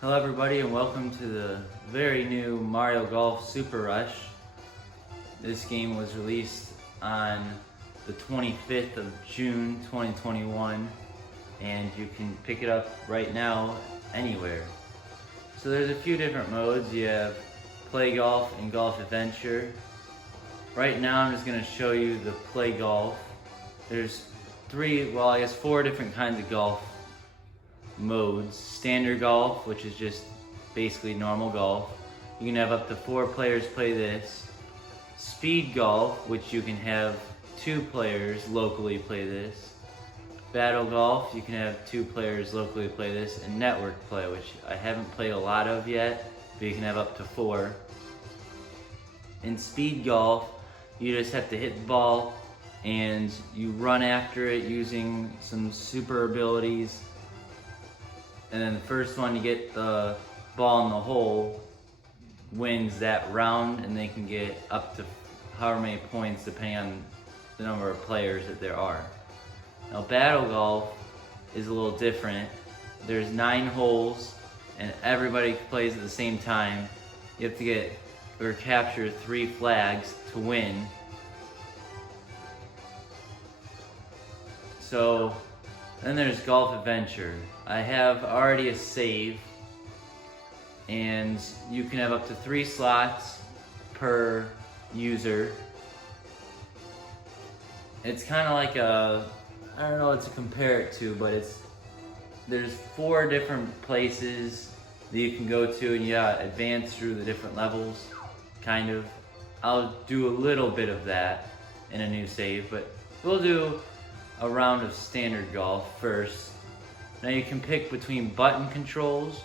Hello everybody and welcome to the very new Mario Golf Super Rush. This game was released on the 25th of June 2021 and you can pick it up right now anywhere. So there's a few different modes. You have Play Golf and Golf Adventure. Right now I'm just going to show you the Play Golf. There's four different kinds of golf modes. Standard golf, which is just basically normal golf. You can have up to 4 players play this. Speed golf, which you can have 2 players locally play this. Battle golf, you can have 2 players locally play this. And network play, which I haven't played a lot of yet, but you can have up to 4. In speed golf, you just have to hit the ball and you run after it using some super abilities. And then the first one to get the ball in the hole wins that round, and they can get up to however many points depending on the number of players that there are. Now battle golf is a little different. There's 9 holes and everybody plays at the same time. You have to get or capture 3 flags to win. So then there's Golf Adventure. I have already a save, and you can have up to 3 slots per user. It's kind of like I don't know what to compare it to, but there's 4 different places that you can go to, and you gotta advance through the different levels, kind of. I'll do a little bit of that in a new save, but we'll do a round of standard golf first. Now you can pick between button controls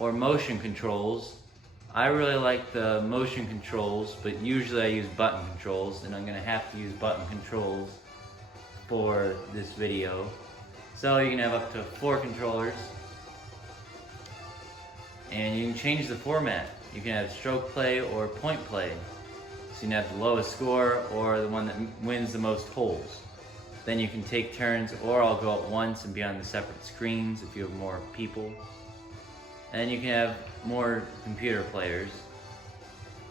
or motion controls. I really like the motion controls, but usually I use button controls, and I'm gonna have to use button controls for this video. So you can have up to 4 controllers, and you can change the format. You can have stroke play or point play. So you can have the lowest score or the one that wins the most holes. Then you can take turns, or I'll go at once and be on the separate screens if you have more people. And then you can have more computer players.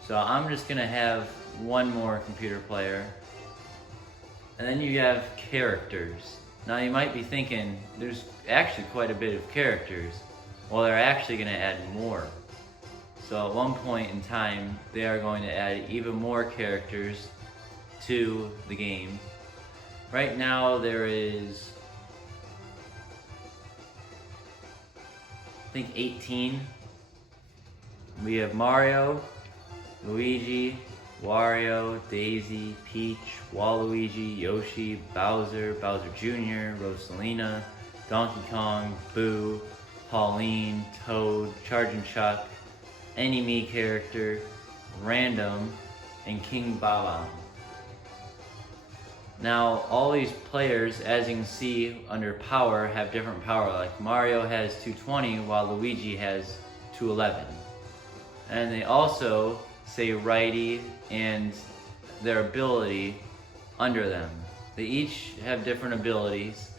So I'm just gonna have 1 more computer player. And then you have characters. Now you might be thinking, there's actually quite a bit of characters. Well, they're actually gonna add more. So at one point in time, they are going to add even more characters to the game. Right now there is, I think, 18. We have Mario, Luigi, Wario, Daisy, Peach, Waluigi, Yoshi, Bowser, Bowser Jr., Rosalina, Donkey Kong, Boo, Pauline, Toad, Chargin' Chuck, any Mii character, Random, and King Baba. Now all these players, as you can see under power, have different power. Like Mario has 220 while Luigi has 211. And they also say righty and their ability under them. They each have different abilities.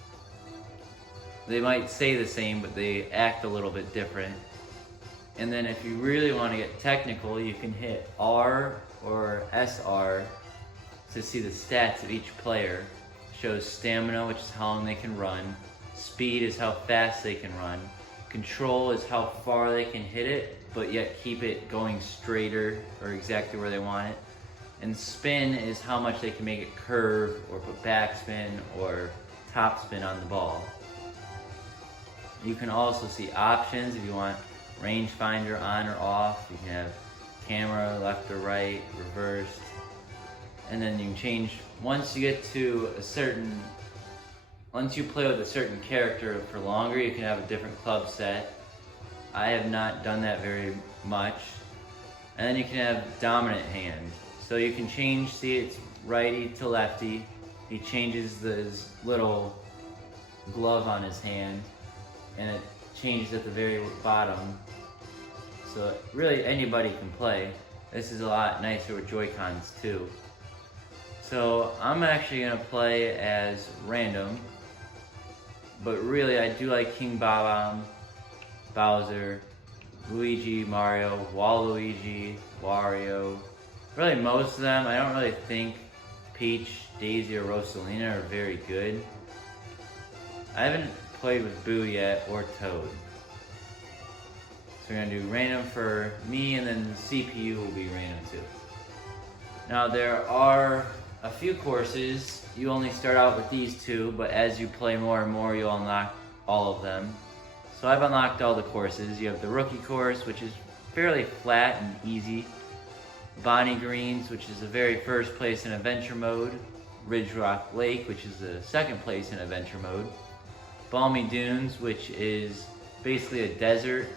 They might say the same, but they act a little bit different. And then if you really want to get technical, you can hit R or SR to see the stats of each player. It shows stamina, which is how long they can run. Speed is how fast they can run. Control is how far they can hit it, but yet keep it going straighter or exactly where they want it. And spin is how much they can make it curve or put backspin or topspin on the ball. You can also see options if you want rangefinder on or off. You can have camera left or right, reversed. And then you can change, once you get to once you play with a certain character for longer, you can have a different club set. I have not done that very much. And then you can have dominant hand. So you can change, see it's righty to lefty. He changes his little glove on his hand, and it changes at the very bottom. So really anybody can play. This is a lot nicer with Joy-Cons too. So I'm actually gonna play as Random, but really I do like King Baba, Bowser, Luigi, Mario, Waluigi, Wario. Really most of them, I don't really think Peach, Daisy, or Rosalina are very good. I haven't played with Boo yet, or Toad. So we're gonna do random for me, and then the CPU will be random too. Now there are a few courses. You only start out with these two, but as you play more and more, you'll unlock all of them. So I've unlocked all the courses. You have the rookie course, which is fairly flat and easy. Bonnie Greens, which is the very first place in adventure mode. Ridge Rock Lake, which is the second place in adventure mode. Balmy Dunes, which is basically a desert.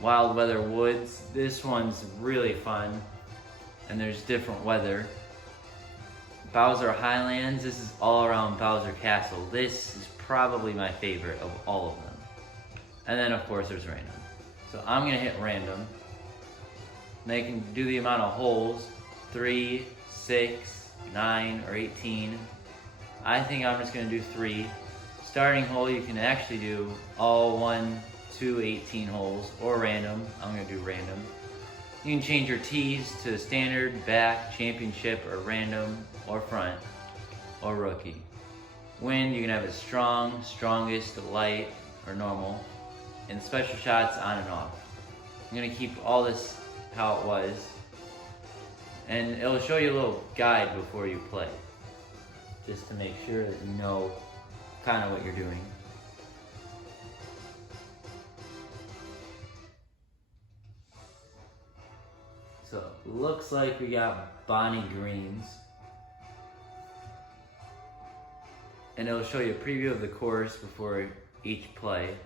Wild Weather Woods. This one's really fun, and there's different weather. Bowser Highlands, this is all around Bowser Castle. This is probably my favorite of all of them. And then of course there's random. So I'm gonna hit random. And they can do the amount of holes, 3, 6, 9, or 18. I think I'm just gonna do 3. Starting hole, you can actually do all 1, 2, 18 holes, or random. I'm gonna do random. You can change your T's to standard, back, championship, or random, or front, or rookie. Wind, you can have it strong, strongest, light, or normal. And special shots on and off. I'm gonna keep all this how it was. And it'll show you a little guide before you play. Just to make sure that you know kind of what you're doing. So, looks like we got Bonnie Greens. And it'll show you a preview of the course before each play.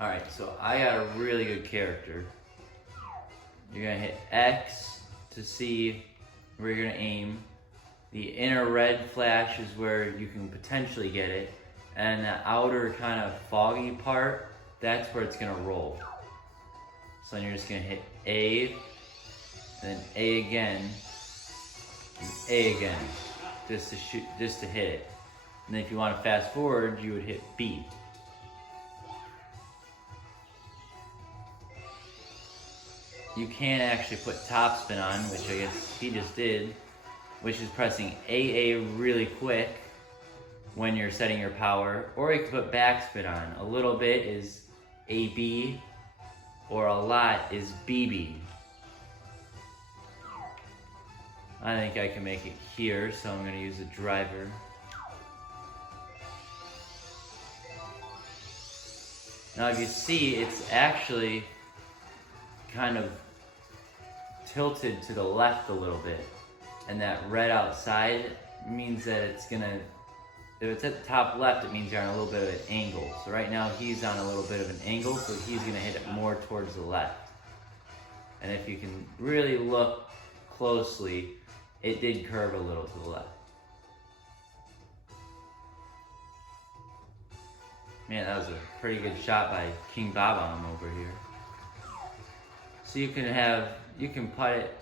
Alright, so I got a really good character. You're gonna hit X to see where you're gonna aim. The inner red flash is where you can potentially get it. And the outer kind of foggy part, that's where it's gonna roll. So you're just gonna hit A, and then A again, and A again, just to shoot, just to hit it. And then if you want to fast forward, you would hit B. You can actually put topspin on, which I guess he just did, which is pressing AA really quick when you're setting your power, or you can put backspin on. A little bit is AB, or a lot is BB. I think I can make it here, so I'm gonna use the driver. Now if you see, it's actually kind of tilted to the left a little bit. And that red outside means that it's gonna, if it's at the top left, it means you're on a little bit of an angle. So right now he's on a little bit of an angle, so he's gonna hit it more towards the left. And if you can really look closely, it did curve a little to the left. Man, that was a pretty good shot by King Bob-omb over here. So you can putt it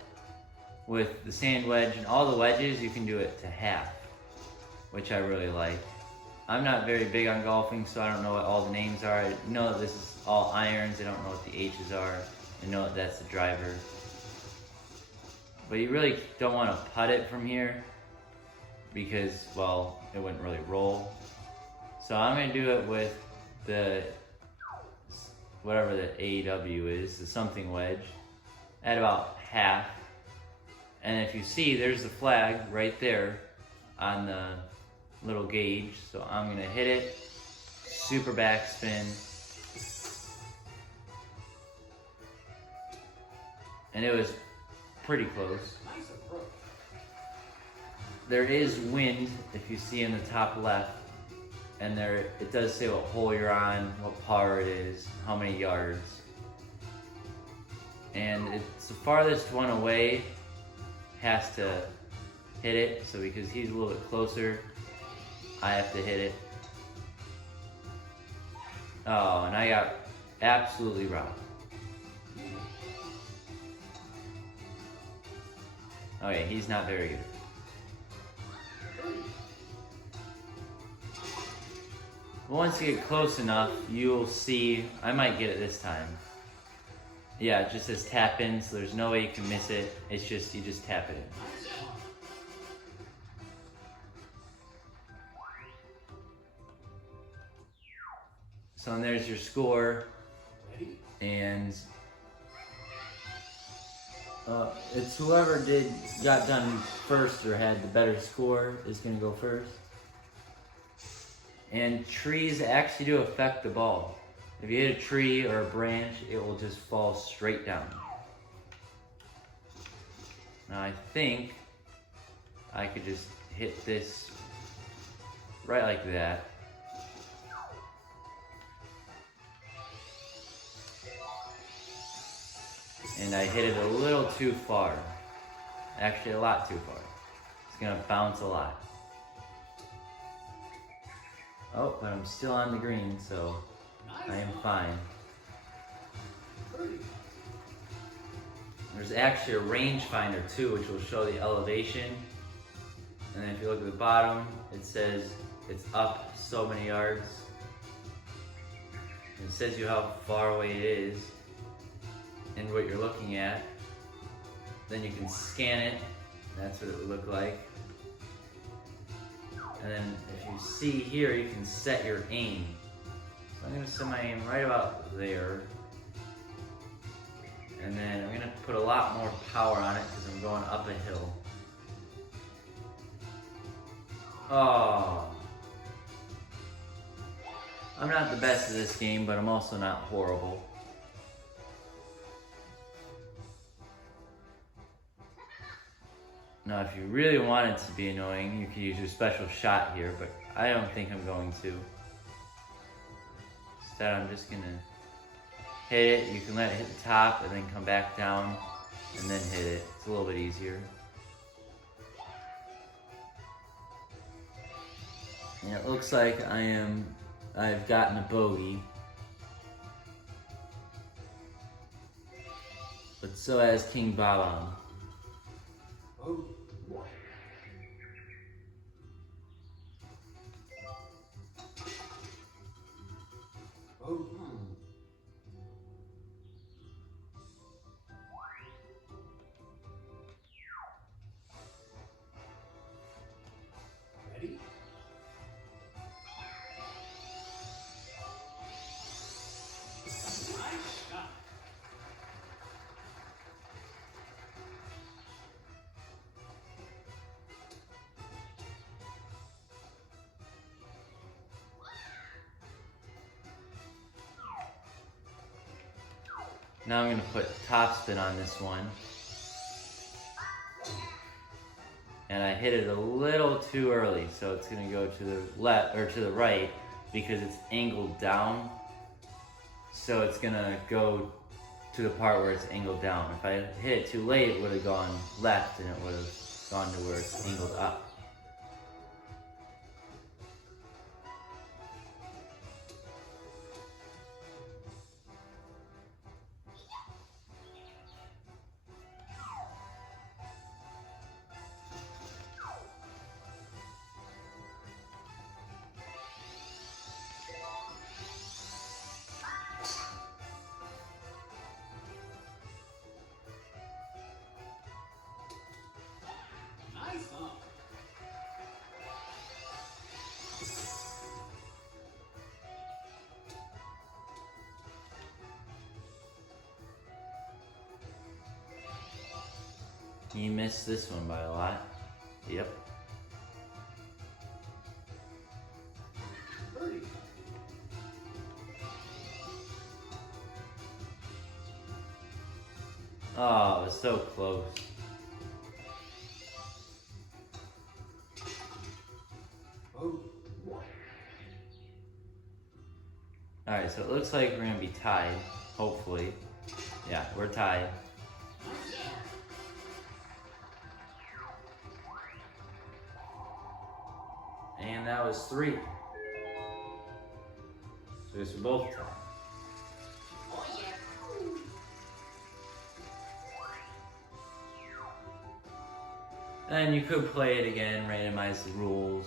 with the sand wedge, and all the wedges you can do it to half, which I really like. I'm not very big on golfing, so I don't know what all the names are. I know that this is all irons, I don't know what the H's are. I know that that's the driver. But you really don't want to putt it from here because, well, it wouldn't really roll. So I'm going to do it with the, whatever the AW is, the something wedge, at about half. And if you see, there's the flag right there on the little gauge. So I'm going to hit it, super backspin. And it was pretty close. There is wind, if you see in the top left. And there, it does say what hole you're on, what par it is, how many yards. And it's the farthest one away has to hit it. So because he's a little bit closer, I have to hit it. Oh, and I got absolutely robbed. Okay, he's not very good. But once you get close enough, you'll see, I might get it this time. Yeah, it just says tap in, so there's no way you can miss it. It's just, you just tap it in. So there's your score, and it's whoever got done first or had the better score is gonna go first. And trees actually do affect the ball. If you hit a tree or a branch, it will just fall straight down. Now I think I could just hit this right like that. And I hit it a little too far. Actually, a lot too far. It's gonna bounce a lot. Oh, but I'm still on the green, so I am fine. There's actually a rangefinder too, which will show the elevation. And then if you look at the bottom, it says it's up so many yards. And it says you how far away it is and what you're looking at. Then you can scan it. That's what it would look like. And then if you see here, you can set your aim. So I'm gonna set my aim right about there. And then I'm gonna put a lot more power on it because I'm going up a hill. Oh. I'm not the best at this game, but I'm also not horrible. Now, if you really want it to be annoying, you could use your special shot here, but I don't think I'm going to. Instead, I'm just gonna hit it. You can let it hit the top and then come back down and then hit it. It's a little bit easier. And it looks like I've gotten a bogey. But so has King Baba. Oh. Oh. Ready? Nice shot. Now I'm going to put topspin on this one. And I hit it a little too early, so it's going to go to the left or to the right because it's angled down. So it's going to go to the part where it's angled down. If I hit it too late, it would have gone left and it would have gone to where it's angled up. Nice, huh? You missed this one by a lot. Yep. Birdie. Oh, it was so close. Oh. Alright, so it looks like we're going to be tied, hopefully. Yeah, we're tied. And that was 3. So I guess we're both tied. And you could play it again, randomize the rules,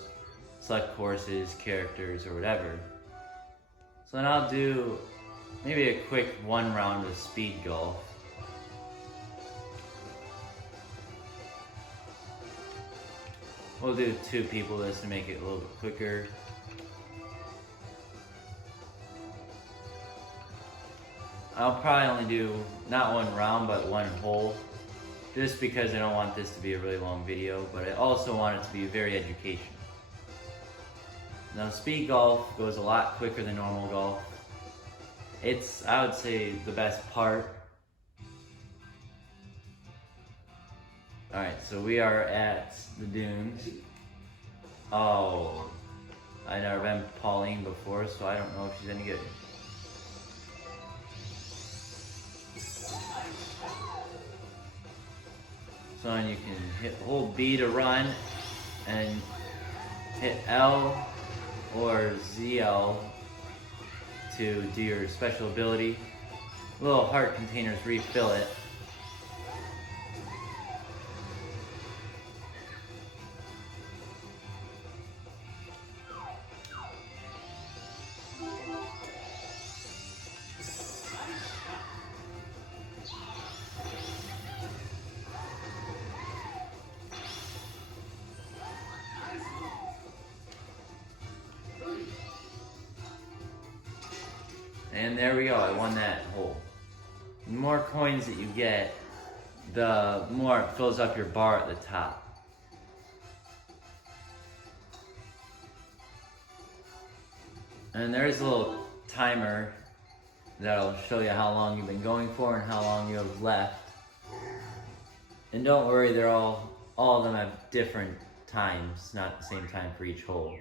select courses, characters, or whatever. So then I'll do maybe a quick one round of speed golf. We'll do 2 people this to make it a little bit quicker. I'll probably only do not 1 round, but 1 hole. Just because I don't want this to be a really long video, but I also want it to be very educational. Now speed golf goes a lot quicker than normal golf. It's, I would say, the best part. Alright, so we are at the dunes. Oh, I've never been Pauline before, so I don't know if she's any good. So then you can hold B to run, and hit L or ZL to do your special ability. Little heart containers refill it. And there we go, I won that hole. The more coins that you get, the more it fills up your bar at the top. And there's a little timer that'll show you how long you've been going for and how long you have left. And don't worry, they're all of them have different times, not the same time for each hole.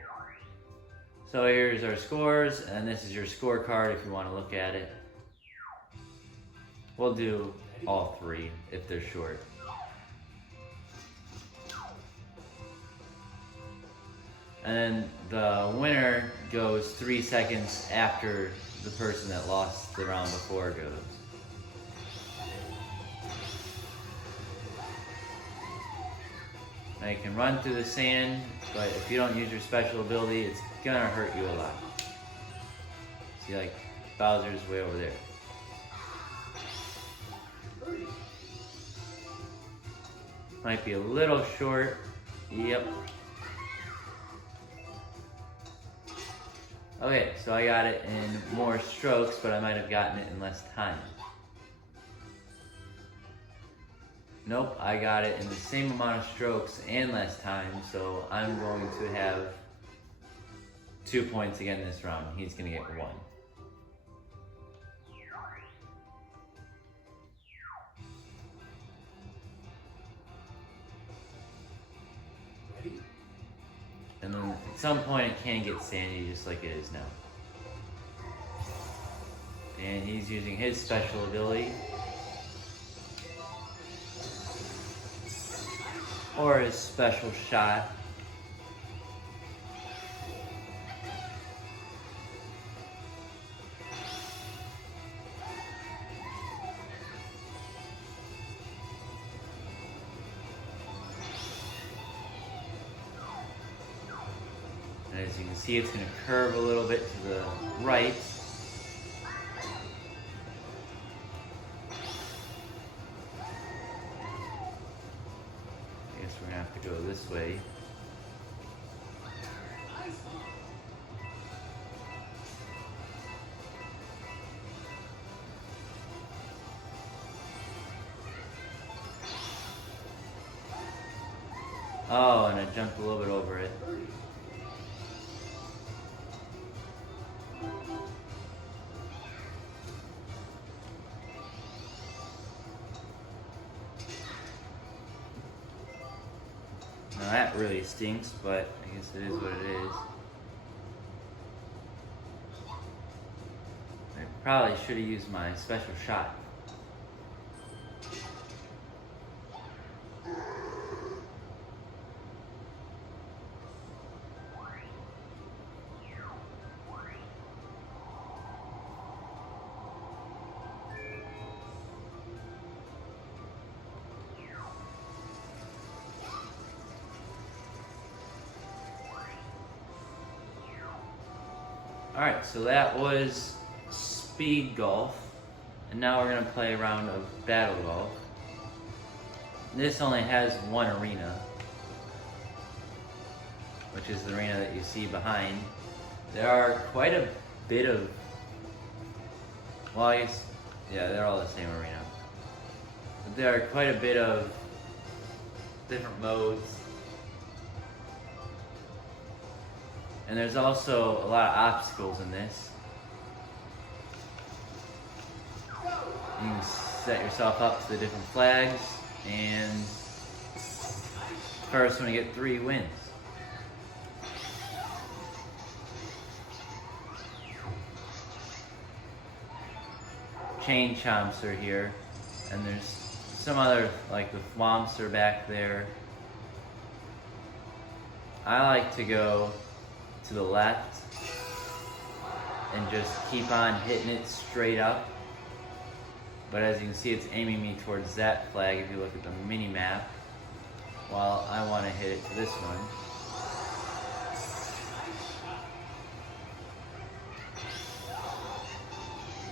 So here's our scores, and this is your scorecard if you want to look at it. We'll do all 3 if they're short. And then the winner goes 3 seconds after the person that lost the round before goes. Now you can run through the sand, but if you don't use your special ability, it's gonna hurt you a lot. See, like, Bowser's way over there. Might be a little short. Yep. Okay, so I got it in more strokes, but I might have gotten it in less time. Nope, I got it in the same amount of strokes and less time, so I'm going to have 2 points again this round. He's gonna get 1. Ready? And then at some point it can get sandy just like it is now. And he's using his special ability. Or his special shot. And as you can see, it's going to curve a little bit to the right. I guess we're going to have to go this way. Nice one. Oh, and I jumped a little bit over it. Now that really stinks, but I guess it is what it is. I probably should have used my special shot. Alright, so that was speed golf. And now we're going to play a round of battle golf. This only has one arena, which is the arena that you see behind. There are quite a bit of, well, I guess, yeah, they're all the same arena. But there are quite a bit of different modes. And there's also a lot of obstacles in this. You can set yourself up to the different flags, and first one to get 3 wins. Chain chomps are here, and there's some other, like the thwomps are back there. I like to go to the left and just keep on hitting it straight up. But as you can see, it's aiming me towards that flag if you look at the mini map, while I want to hit it to this one.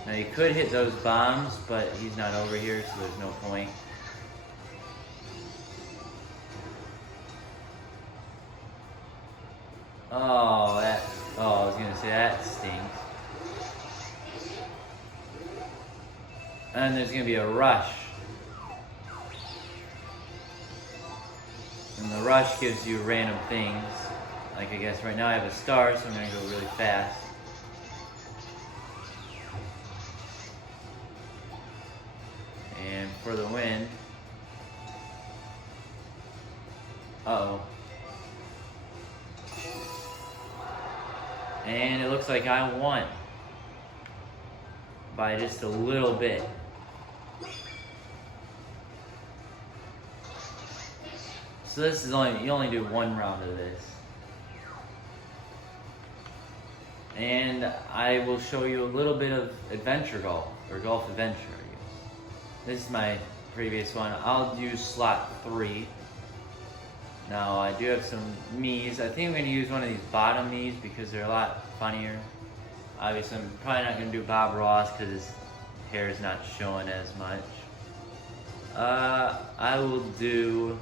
Now you could hit those bombs, but he's not over here, so there's no point. Oh, I was gonna say that stinks. And there's gonna be a rush. And the rush gives you random things. Like I guess right now I have a star, so I'm gonna go really fast. And for the win. Uh-oh. And it looks like I won. By just a little bit. So this is you only do 1 round of this. And I will show you a little bit of adventure golf, or golf adventure, I guess. This is my previous one. I'll use slot 3. Now I do have some Miis. I think I'm going to use one of these bottom Miis because they're a lot funnier. Obviously I'm probably not going to do Bob Ross because his hair is not showing as much. I will do,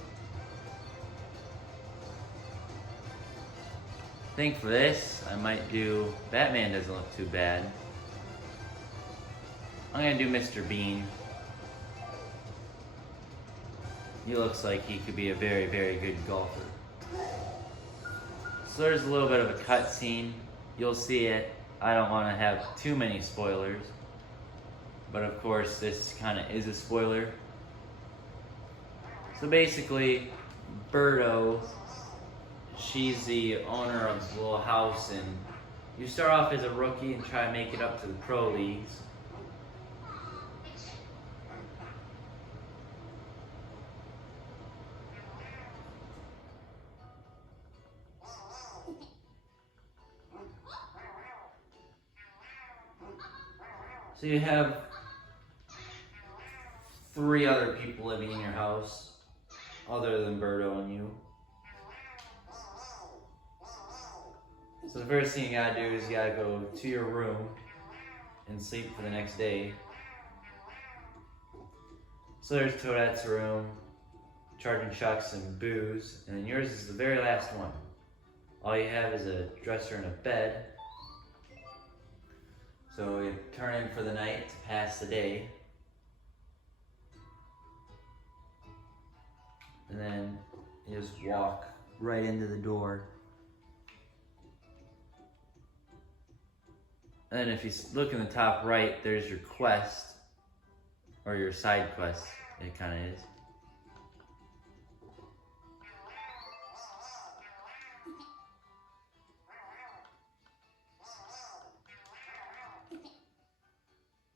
I think for this, I might do, Batman doesn't look too bad. I'm going to do Mr. Bean. He looks like he could be a very, very good golfer. So there's a little bit of a cutscene. You'll see it. I don't want to have too many spoilers. But of course, this kind of is a spoiler. So basically, Birdo, she's the owner of the little house, and you start off as a rookie and try to make it up to the pro leagues. So you have 3 other people living in your house, other than Birdo and you. So the first thing you gotta do is you gotta go to your room and sleep for the next day. So there's Toadette's room, Charging Chucks and Booze, and then yours is the very last one. All you have is a dresser and a bed. So you turn in for the night to pass the day. And then you just walk right into the door. And then if you look in the top right, there's your quest, or your side quest, it kind of is.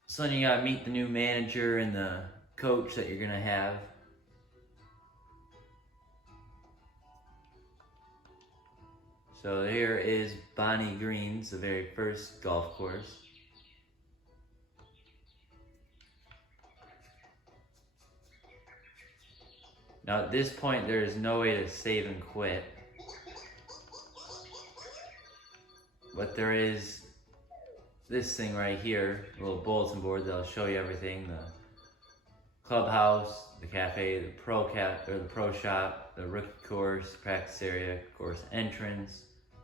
So then you gotta meet the new manager and the coach that you're gonna have. So here is Bonnie Green's, the very first golf course. Now at this point there is no way to save and quit. But there is this thing right here, a little bulletin board that'll show you everything: the clubhouse, the cafe, the pro shop, the rookie course, practice area, course entrance,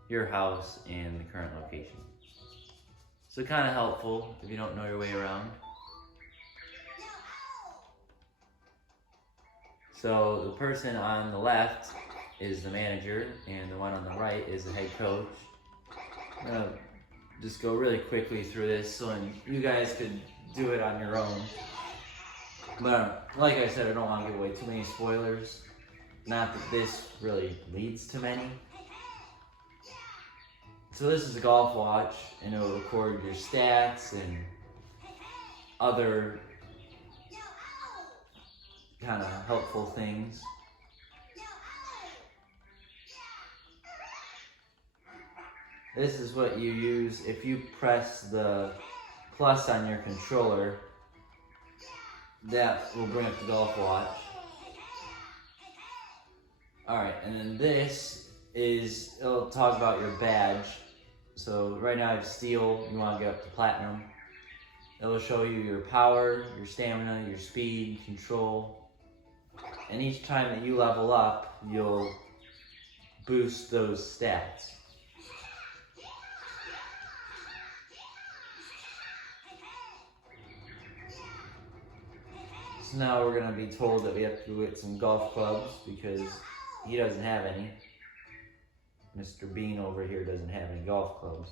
your house, and the current location. So kind of helpful if you don't know your way around. So the person on the left is the manager, and the one on the right is the head coach. I'm gonna just go really quickly through this so you guys could do it on your own. But like I said, I don't want to give away too many spoilers. Not that this really leads to many. So this is a golf watch, and it'll record your stats and other kind of helpful things. This is what you use if you press the plus on your controller. That will bring up the golf watch. Alright, and then this it'll talk about your badge. So right now I have steel, you want to get up to platinum. It'll show you your power, your stamina, your speed, control. And each time that you level up, you'll boost those stats. So now we're going to be told that we have to go get some golf clubs because he doesn't have any. Mr. Bean over here doesn't have any golf clubs.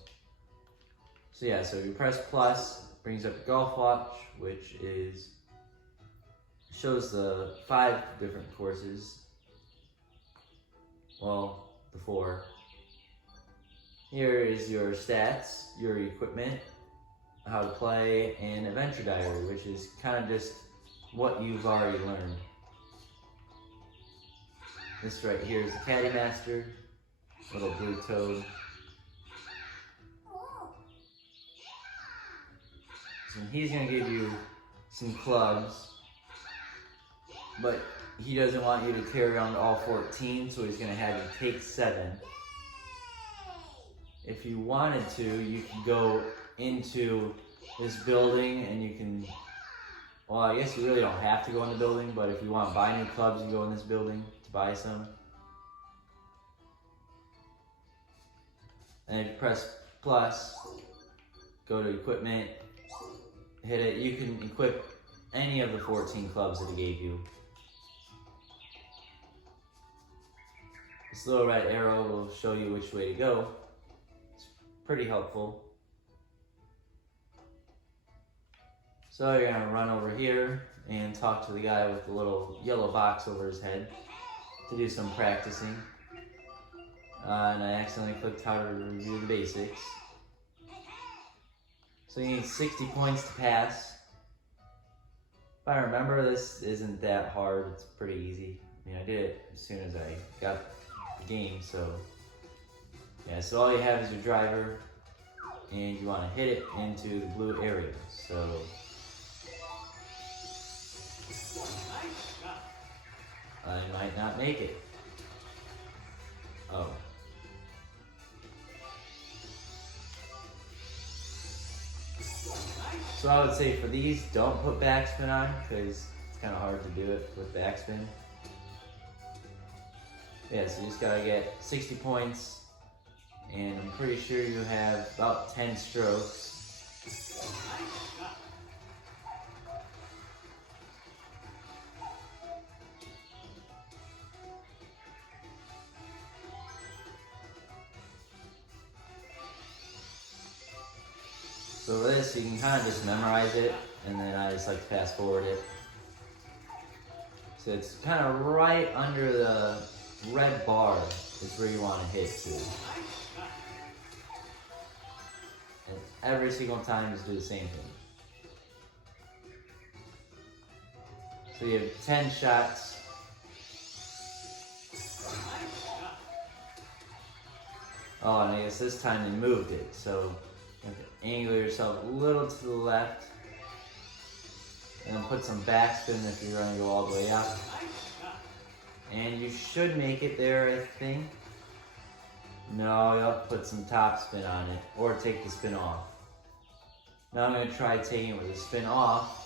So yeah, so you press plus, brings up the golf watch, which shows the 5 different courses. Well, the 4. Here is your stats, your equipment, how to play, and adventure diary, which is kind of just what you've already learned. This right here is the Caddy Master, little blue toad. So he's going to give you some clubs, but he doesn't want you to carry on all 14, so he's going to have you take 7. If you wanted to, you could go into this building and you can, well, I guess you really don't have to go in the building, but if you want to buy new clubs, you go in this building to buy some. And if you press plus, go to equipment, hit it, you can equip any of the 14 clubs that it gave you. This little red arrow will show you which way to go. It's pretty helpful. So you're going to run over here and talk to the guy with the little yellow box over his head to do some practicing. And I accidentally clicked how to review the basics. So you need 60 points to pass. If I remember, this isn't that hard. It's pretty easy. I mean, I did it as soon as I got the game, so yeah, so all you have is your driver, and you want to hit it into the blue area. So I might not make it. Oh. So I would say for these, don't put backspin on, because it's kind of hard to do it with backspin. Yeah, so you just gotta get 60 points, and I'm pretty sure you have about 10 strokes. So this, you can kind of just memorize it, and then I just like to fast forward it. So it's kind of right under the red bar is where you want to hit to. And every single time just do the same thing. So you have 10 shots. Oh, and I guess this time they moved it, so you have to angle yourself a little to the left, and then put some backspin if you're going to go all the way up. And you should make it there, I think. No, you'll have to put some top spin on it, or take the spin off. Now I'm going to try taking it with a spin off.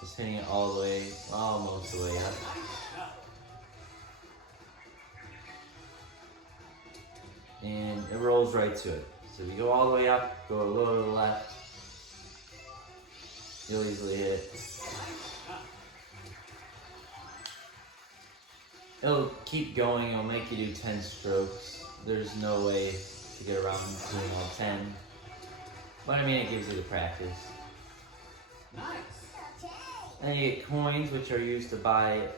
Just hitting it all the way, almost the way up. And it rolls right to it. So you go all the way up, go a little to the left. You'll easily hit it. It'll keep going, it'll make you do 10 strokes. There's no way to get around doing all 10. But I mean, it gives you the practice. Nice. Then you get coins, which are used to buy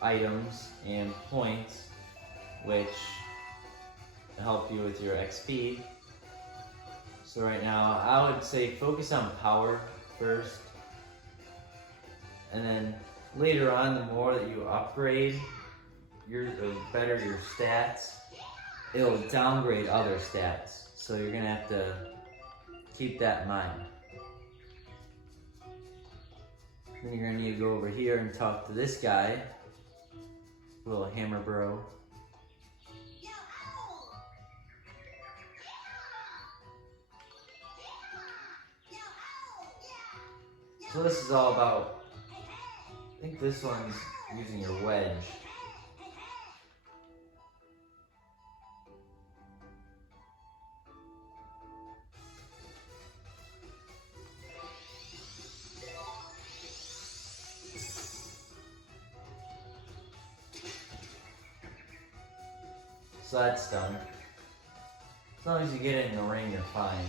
items, and points, which help you with your XP. So right now, I would say focus on power first. And then later on, the more that you upgrade, the better your stats, it'll downgrade other stats. So you're gonna have to keep that in mind. Then you're gonna need to go over here and talk to this guy, little hammer bro. So this is all about, I think this one's using your wedge. So that's done. As long as you get it in the ring, you're fine.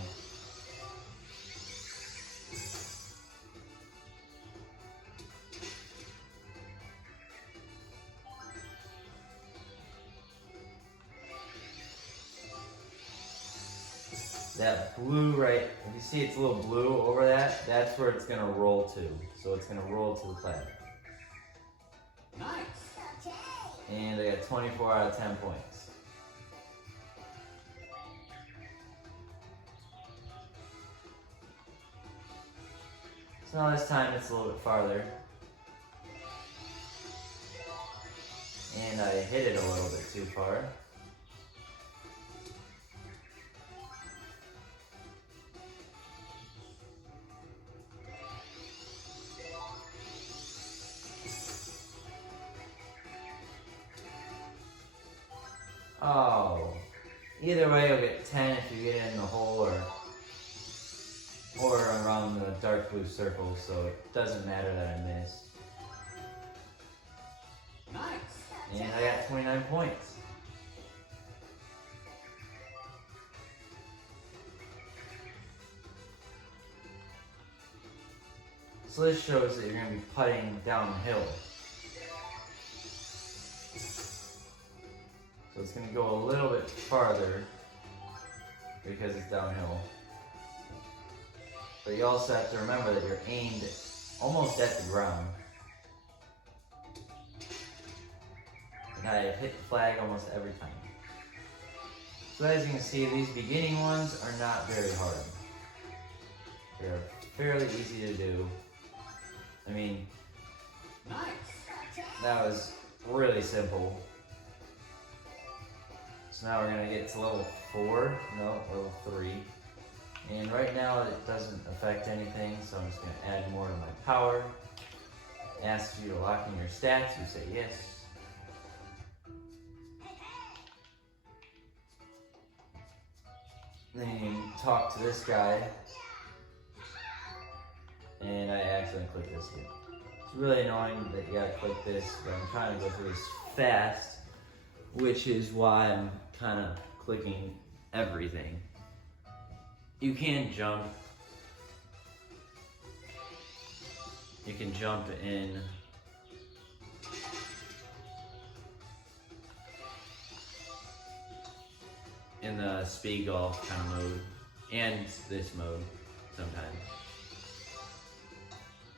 That blue right, if you see it's a little blue over that, that's where it's gonna roll to. So it's gonna roll to the flag. Nice. And I got 24 out of 10 points. So now this time it's a little bit farther. And I hit it a little bit too far. Oh, either way you'll get 10 if you get it in the hole or around the dark blue circle, so it doesn't matter that I missed. Nice. And I got 29 points. So this shows that you're going to be putting downhill. So it's going to go a little bit farther because it's downhill. But you also have to remember that you're aimed almost at the ground. And I hit the flag almost every time. So as you can see, these beginning ones are not very hard. They're fairly easy to do. I mean, Nice. that was really simple. So now we're gonna get to level 4, no, level 3. And right now it doesn't affect anything, so I'm just gonna add more to my power. Asks you to lock in your stats, you say yes. Then you talk to this guy. And I accidentally clicked this here. It's really annoying that you gotta click this, but I'm trying to go through this fast, which is why I'm kind of clicking everything. You can jump. You can jump in the speed golf kind of mode and this mode sometimes.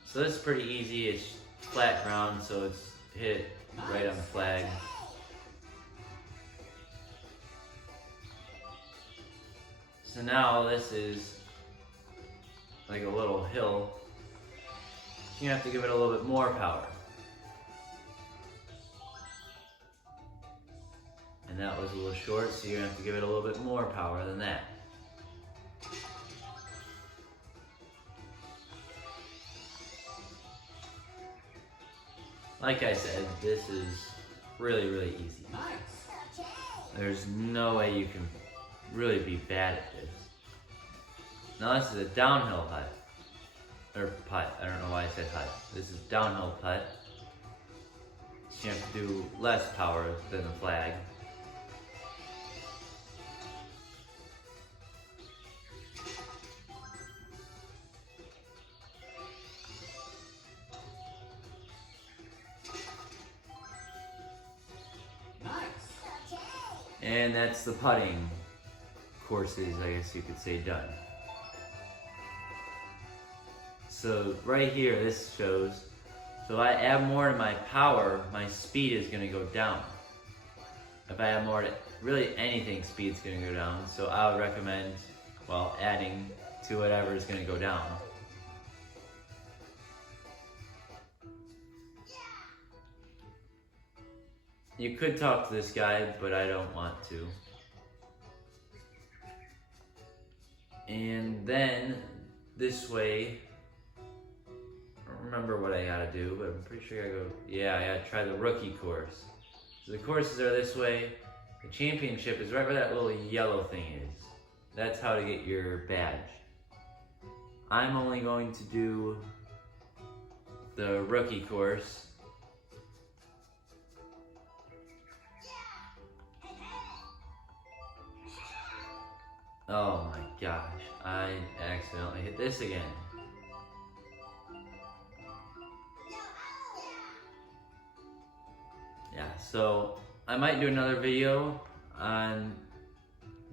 So this is pretty easy. It's flat ground, so it's hit it right on the flag. So now this is like a little hill. You have to give it a little bit more power. And that was a little short, so you're gonna have to give it a little bit more power than that. Like I said, this is really, really easy. Nice. There's no way you can really be bad at this. Now this is a downhill hut. Or putt, I don't know why I said hut. This is downhill putt. So you have to do less power than the flag. Nice. And that's the putting courses, I guess you could say, done. So right here, this shows, so if I add more to my power, my speed is gonna go down. If I add more to really anything, speed's gonna go down. So I would recommend, well, adding to whatever is gonna go down. You could talk to this guy, but I don't want to. And then this way, I don't remember what I gotta do, but I'm pretty sure I gotta go, yeah, I gotta try the rookie course. So the courses are this way. The championship is right where that little yellow thing is. That's how to get your badge. I'm only going to do the rookie course. Oh my gosh, I accidentally hit this again. Yeah, so I might do another video on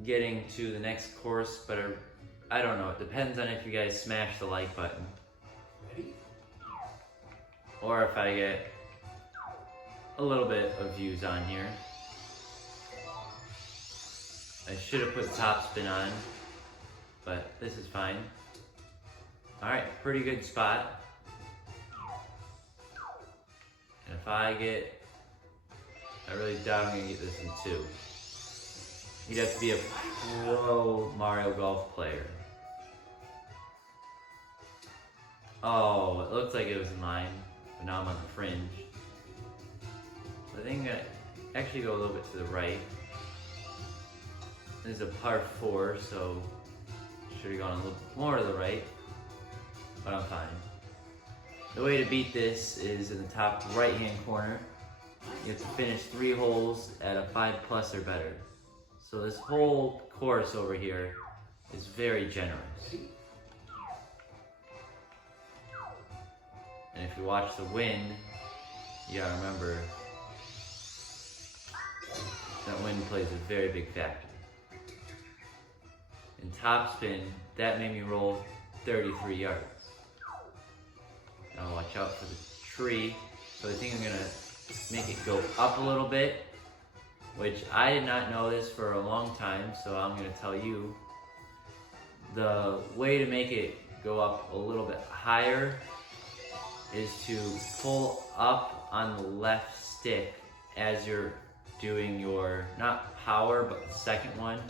getting to the next course, but I don't know. It depends on if you guys smash the like button. Ready? Or if I get a little bit of views on here. I should have put top spin on, but this is fine. Alright, pretty good spot. And if I really doubt I'm gonna get this in 2. You'd have to be a pro Mario Golf player. Oh, it looks like it was mine, but now I'm on the fringe. So I think I actually go a little bit to the right. This is a par 4, so should have gone a little more to the right, but I'm fine. The way to beat this is in the top right-hand corner. You have to finish 3 holes at a 5+ or better. So this whole course over here is very generous. And if you watch the wind, you gotta remember that wind plays a very big factor. In topspin, that made me roll 33 yards. Now watch out for the tree. So I think I'm gonna make it go up a little bit, which I did not know this for a long time, so I'm gonna tell you. The way to make it go up a little bit higher is to pull up on the left stick as you're doing your, not power, but the second one.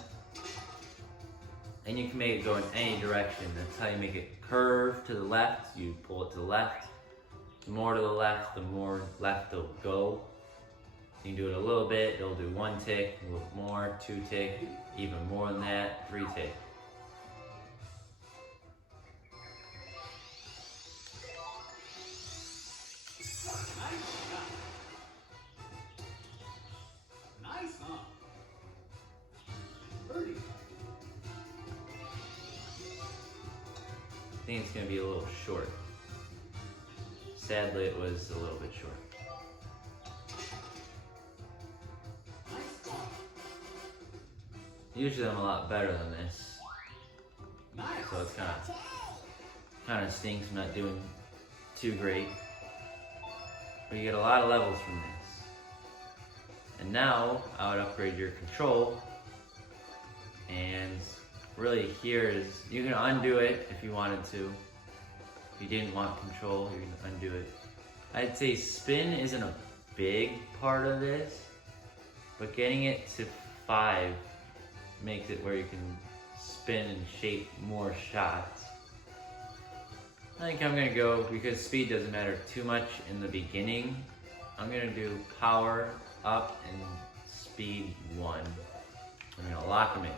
And you can make it go in any direction. That's how you make it curve to the left. You pull it to the left. The more to the left, the more left it'll go. You can do it a little bit. It'll do 1 tick, a little more, 2 tick, even more than that, 3 tick. Nice, huh? Birdie. I think it's gonna be a little short. Sadly, it was a little bit short. Nice. Usually I'm a lot better than this, Nice. so it's kind of stinks I'm not doing too great. But you get a lot of levels from this. And now I would upgrade your control, and really here is, you can undo it if you wanted to. If you didn't want control, you can undo it. I'd say spin isn't a big part of this, but getting it to 5 makes it where you can spin and shape more shots. I think I'm gonna go, because speed doesn't matter too much in the beginning, I'm gonna do power up and speed 1. I'm gonna lock them in.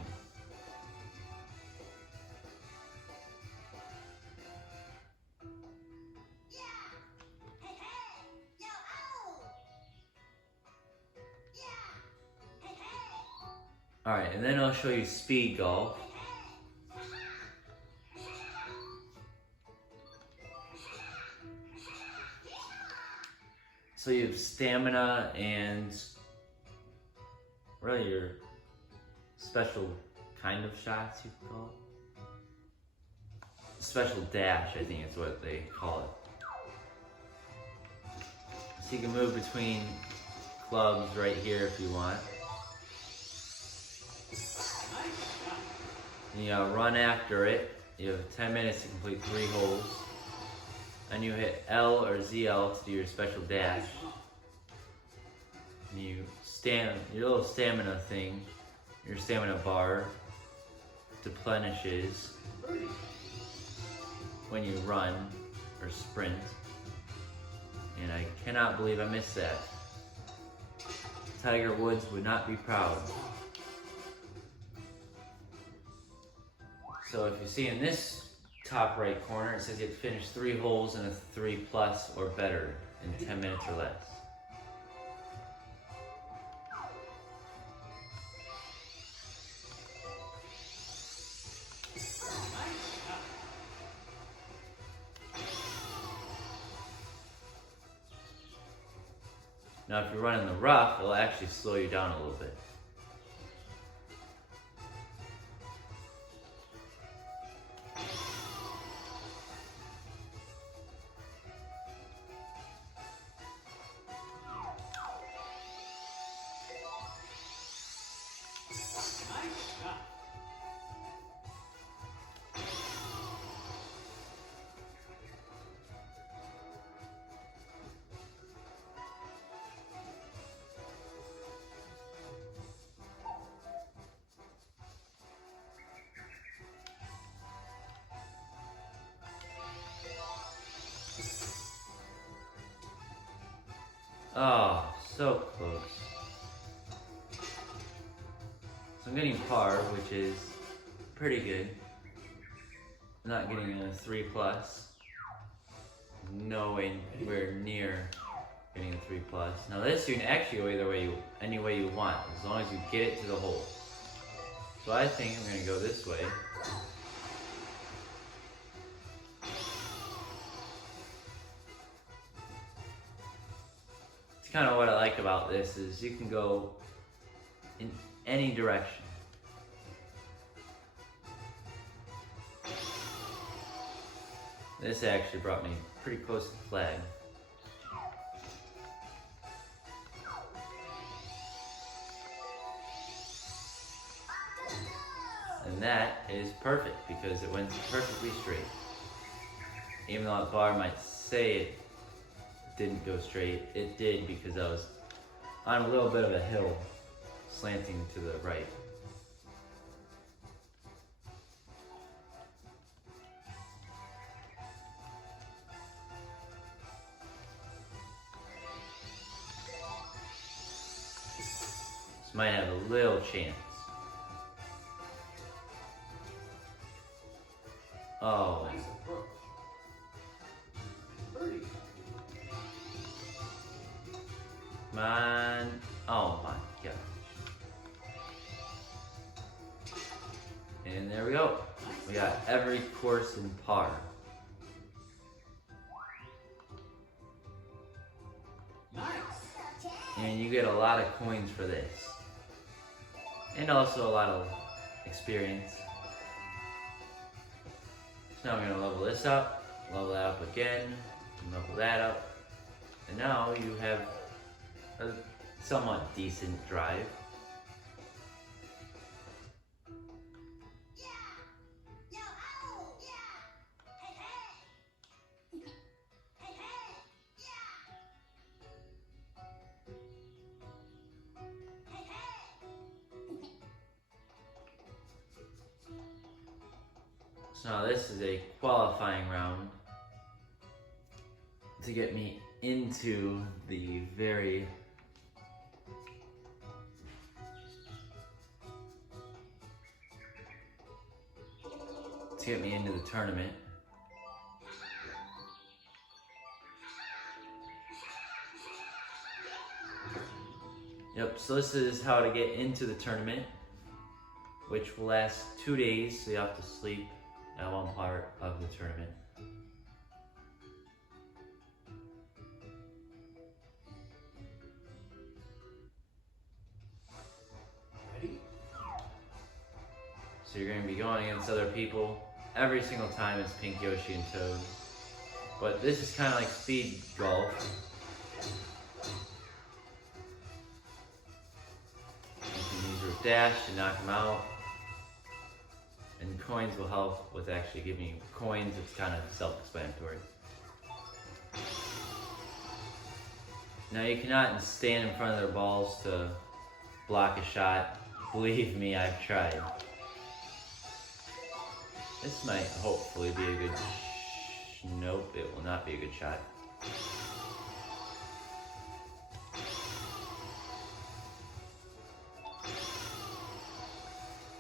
Alright, and then I'll show you speed golf. So you have stamina and really your special kind of shots, you could call it. Special dash, I think is what they call it. So you can move between clubs right here if you want. And you run after it. You have 10 minutes to complete 3 holes. And you hit L or ZL to do your special dash. And you stand, your little stamina thing, your stamina bar deplenishes when you run or sprint. And I cannot believe I missed that. Tiger Woods would not be proud. So if you see in this top right corner, it says you have to finish 3 holes in a 3+ or better in 10 minutes or less. Now if you run in the rough, it'll actually slow you down a little bit. Oh, so close. So I'm getting par, which is pretty good. I'm not getting a 3+. Nowhere near getting a 3+. Now this you can actually go either way, any way you want, as long as you get it to the hole. So I think I'm gonna go this way. It's kind of what I like about this is you can go in any direction. This actually brought me pretty close to the flag. And that is perfect because it went perfectly straight. Even though the bar might say it didn't go straight, it did because I was on a little bit of a hill slanting to the right. This might have a little chance. Oh. Nice approach. Birdie. Man. Oh my gosh. And there we go. We got every course in par. Nice. And you get a lot of coins for this. And also a lot of experience. So now I'm gonna level this up, level that up again, and level that up. And now you have a somewhat decent drive. So now this is a qualifying round to to get me into the tournament. Yep, so this is how to get into the tournament, which will last 2 days, so you have to sleep at one part of the tournament. Ready? So you're going to be going against other people. Every single time it's Pink, Yoshi, and Toad. But this is kind of like speed golf. You can use your dash to knock them out. And coins will help with actually giving you coins. It's kind of self-explanatory. Now you cannot stand in front of their balls to block a shot. Believe me, I've tried. This might hopefully be a good nope, it will not be a good shot.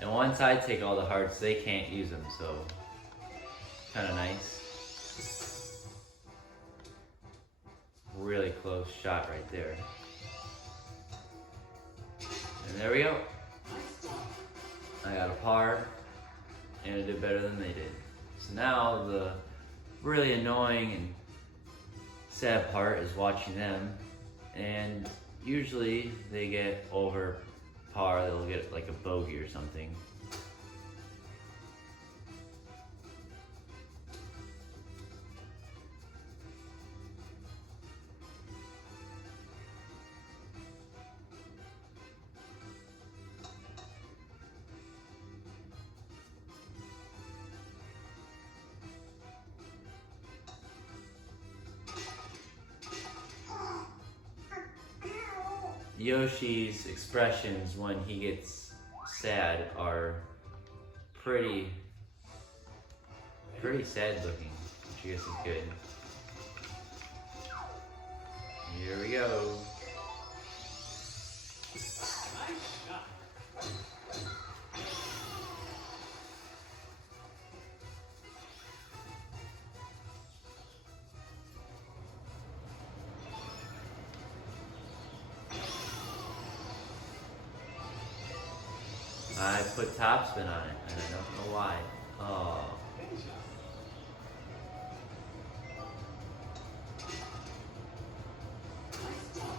And once I take all the hearts, they can't use them, so kind of nice. Really close shot right there. And there we go. I got a par, and I did better than they did. So now the really annoying and sad part is watching them, and usually they get over par, they'll get like a bogey or something. Yoshi's expressions when he gets sad are pretty sad looking, which I guess is good. Here we go. Nice shot. I put topspin on it, and I don't know why. Oh. Good shot. Nice job.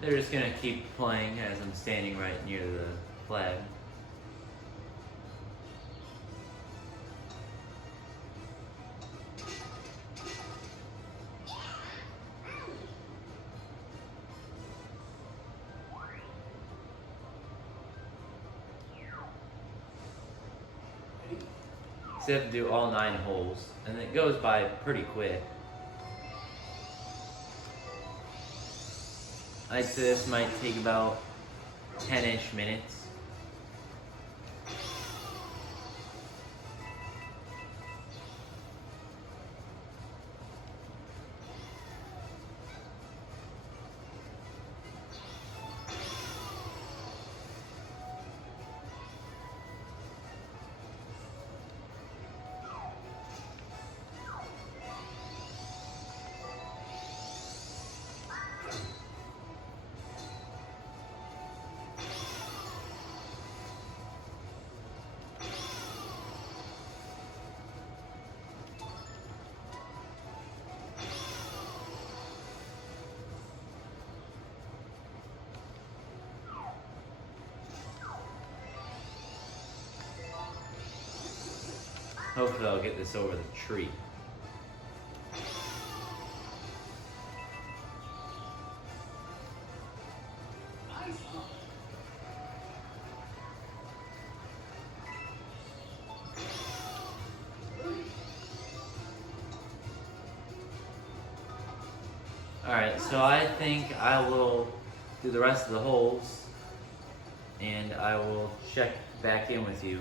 They're just gonna keep playing as I'm standing right near the flag. Ready? So you have to do all 9 holes, and it goes by pretty quick. I'd say this might take about 10-ish minutes. Hopefully I'll get this over the tree. Nice one. Alright, so I think I will do the rest of the holes, and I will check back in with you.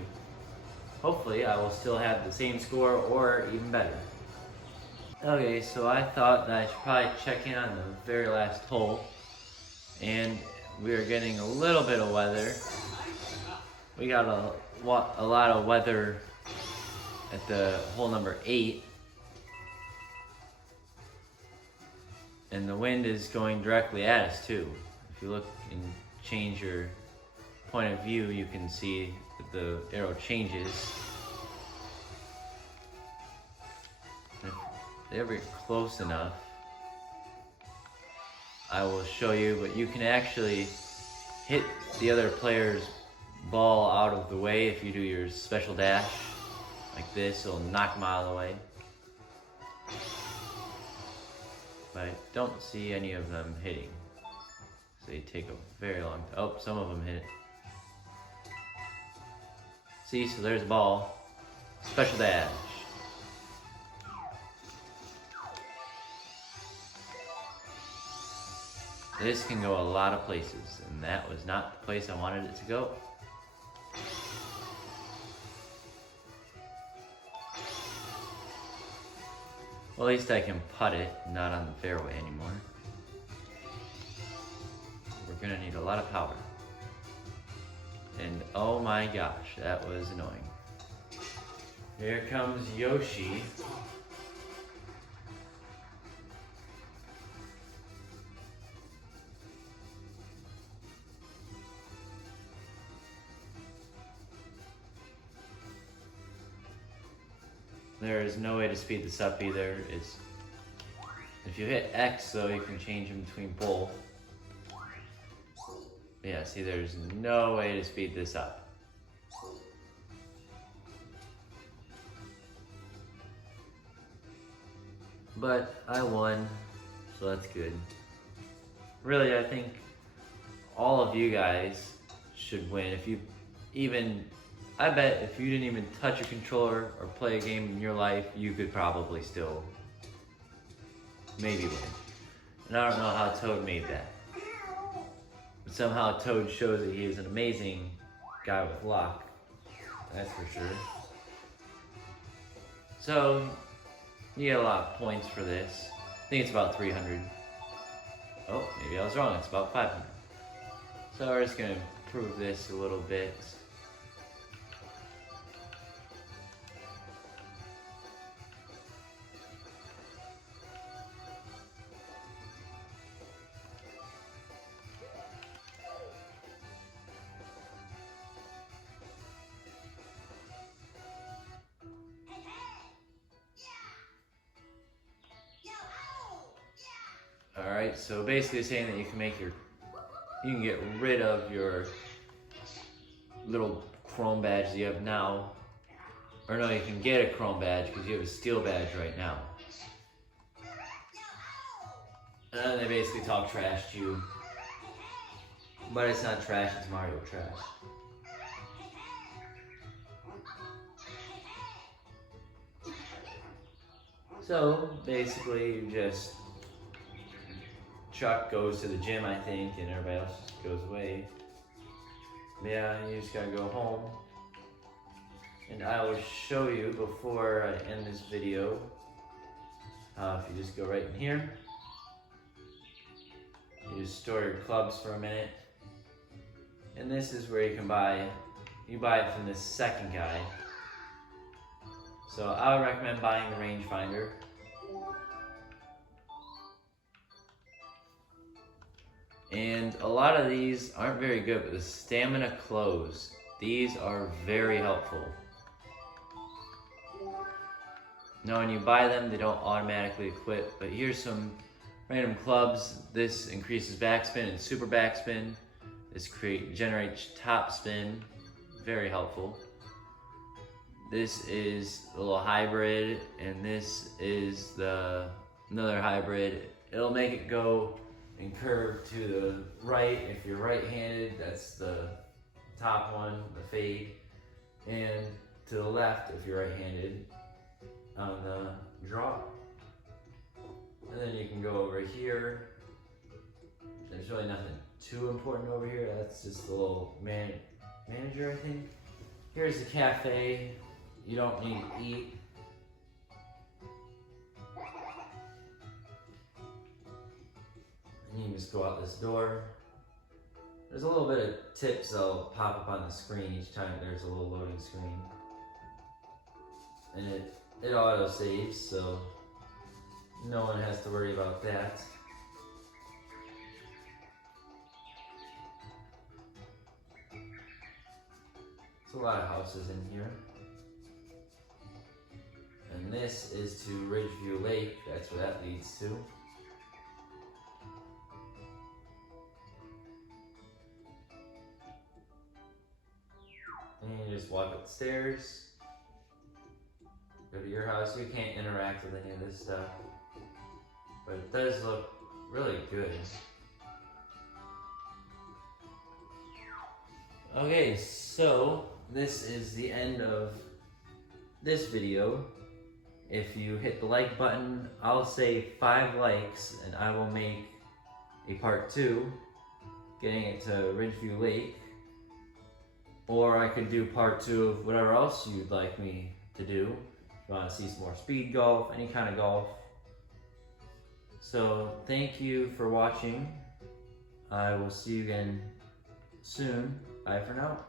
Hopefully I will still have the same score or even better. Okay, so I thought that I should probably check in on the very last hole. And we are getting a little bit of weather. We got a lot of weather at the hole number 8. And the wind is going directly at us too. If you look and change your point of view, you can see that the arrow changes. If they ever get close enough, I will show you, but you can actually hit the other player's ball out of the way if you do your special dash like this. It'll knock them out of the way. But I don't see any of them hitting. So they take a very long time. Oh, some of them hit it. See, so there's the ball. Special dash. This can go a lot of places, and that was not the place I wanted it to go. Well, at least I can putt it, not on the fairway anymore. We're gonna need a lot of power. And oh my gosh, that was annoying. Here comes Yoshi. There is no way to speed this up either. It's, if you hit X though, you can change them between both. Yeah, see, there's no way to speed this up. But I won, so that's good. Really, I think all of you guys should win. If you even, I bet if you didn't even touch a controller or play a game in your life, you could probably still maybe win. And I don't know how Toad made that. But somehow Toad shows that he is an amazing guy with luck. That's for sure. So, you get a lot of points for this. I think it's about 300. Oh, maybe I was wrong. It's about 500. So we're just going to improve this a little bit. Alright, so basically saying that you can make you can get rid of your little chrome badge that you have now. Or no, you can get a chrome badge because you have a steel badge right now. And then they basically talk trash to you. But it's not trash, it's Mario trash. So basically you just Chuck goes to the gym, I think, and everybody else just goes away. Yeah, you just gotta go home. And I will show you before I end this video, if you just go right in here, you just store your clubs for a minute. And this is where you can buy it from this second guy. So I would recommend buying the rangefinder. And a lot of these aren't very good, but the stamina clothes, these are very helpful. Now when you buy them, they don't automatically equip, but here's some random clubs. This increases backspin and super backspin. This generates top spin, very helpful. This is a little hybrid, and this is another hybrid. It'll make it go and curve to the right. If you're right-handed, that's the top one, the fade. And to the left, if you're right-handed, on the draw. And then you can go over here. There's really nothing too important over here. That's just the little manager, I think. Here's the cafe. You don't need to eat. you can just go out this door. There's a little bit of tips that'll pop up on the screen each time there's a little loading screen. And it auto saves, so no one has to worry about that. There's a lot of houses in here. And this is to Ridgeview Lake, that's where that leads to. And you just walk up the stairs, go to your house. You can't interact with any of this stuff, but it does look really good. Okay, so this is the end of this video. If you hit the like button, I'll say 5 likes and I will make a part 2, getting it to Ridgeview Lake. Or I could do part 2 of whatever else you'd like me to do. If you want to see some more speed golf, any kind of golf. So thank you for watching. I will see you again soon. Bye for now.